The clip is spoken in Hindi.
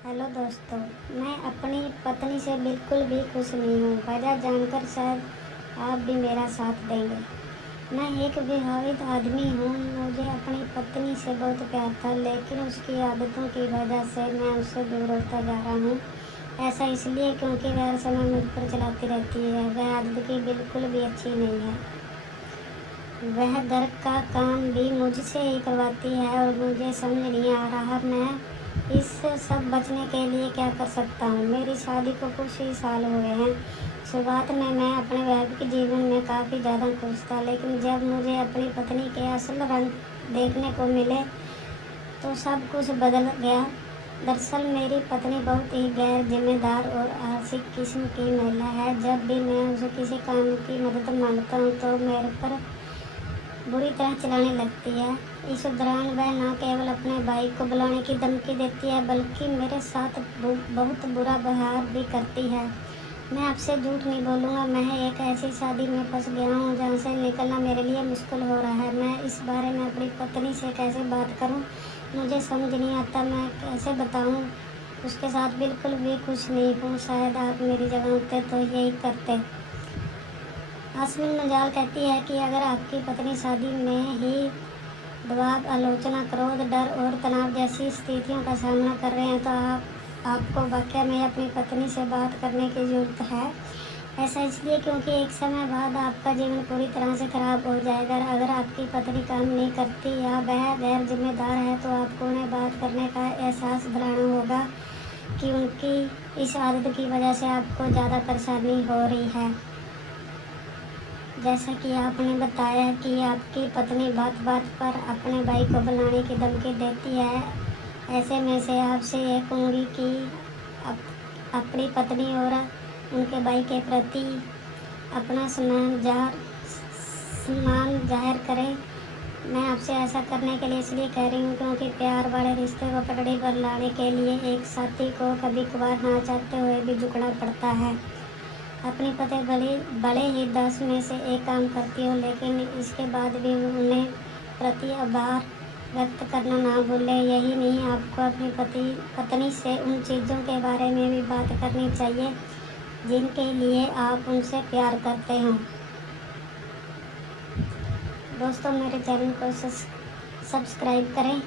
हेलो दोस्तों, मैं अपनी पत्नी से बिल्कुल भी खुश नहीं हूँ। वजह जानकर शायद आप भी मेरा साथ देंगे। मैं एक विवाहित आदमी हूँ। मुझे अपनी पत्नी से बहुत प्यार था, लेकिन उसकी आदतों की वजह से मैं उससे दूर होता जा रहा हूँ। ऐसा इसलिए क्योंकि वह हर समय मुझ पर चलाती रहती है। वह आदत की बिल्कुल भी अच्छी नहीं है। वह घर का काम भी मुझसे ही करवाती है और मुझे समझ नहीं आ रहा मैं इस सब बचने के लिए क्या कर सकता हूँ। मेरी शादी को कुछ ही साल हुए हैं। शुरुआत में मैं अपने वैवाहिक जीवन में काफ़ी ज़्यादा खुश था, लेकिन जब मुझे अपनी पत्नी के असल रंग देखने को मिले तो सब कुछ बदल गया। दरअसल मेरी पत्नी बहुत ही गैर जिम्मेदार और आलसी किस्म की महिला है। जब भी मैं उसे किसी काम की मदद मांगता हूँ तो मेरे पर बुरी तरह चलाने लगती है। इस दौरान वह न केवल अपने भाई को बुलाने की धमकी देती है, बल्कि मेरे साथ बहुत बुरा व्यवहार भी करती है। मैं आपसे झूठ नहीं बोलूँगा, मैं एक ऐसी शादी में फंस गया हूँ जहाँ से निकलना मेरे लिए मुश्किल हो रहा है। मैं इस बारे में अपनी पत्नी से कैसे बात करूँ, मुझे समझ नहीं आता। मैं कैसे बताऊँ, उसके साथ बिल्कुल भी खुश नहीं हूँ। शायद आप मेरी जगह होते तो यही करते। आसमीन मजाल कहती है कि अगर आपकी पत्नी शादी में ही दबाव, आलोचना, क्रोध, डर और तनाव जैसी स्थितियों का सामना कर रहे हैं तो आपको वाकई में अपनी पत्नी से बात करने की ज़रूरत है। ऐसा इसलिए क्योंकि एक समय बाद आपका जीवन पूरी तरह से खराब हो जाएगा। अगर आपकी पत्नी काम नहीं करती या वह गैर जिम्मेदार है तो आपको उन्हें बात करने का एहसास दिलाना होगा कि उनकी इस आदत की वजह से आपको ज़्यादा परेशानी हो रही है। जैसा कि आपने बताया कि आपकी पत्नी बात बात पर अपने भाई को बुलाने की धमकी देती है। ऐसे में से आपसे यह कहूँगी कि अपनी पत्नी और उनके भाई के प्रति अपना सम्मान जाहिर करें। मैं आपसे ऐसा करने के लिए इसलिए कह रही हूँ क्योंकि प्यार वाले रिश्ते को पटड़ी पर लाने के लिए एक साथी को कभी कभार ना चाहते हुए भी झुकना पड़ता है। अपनी पति भले ही 10 में से एक काम करती हो, लेकिन इसके बाद भी उन्हें प्रति आभार व्यक्त करना ना भूलें। यही नहीं, आपको अपनी पत्नी से उन चीज़ों के बारे में भी बात करनी चाहिए जिनके लिए आप उनसे प्यार करते हो। दोस्तों, मेरे चैनल को सब्सक्राइब करें।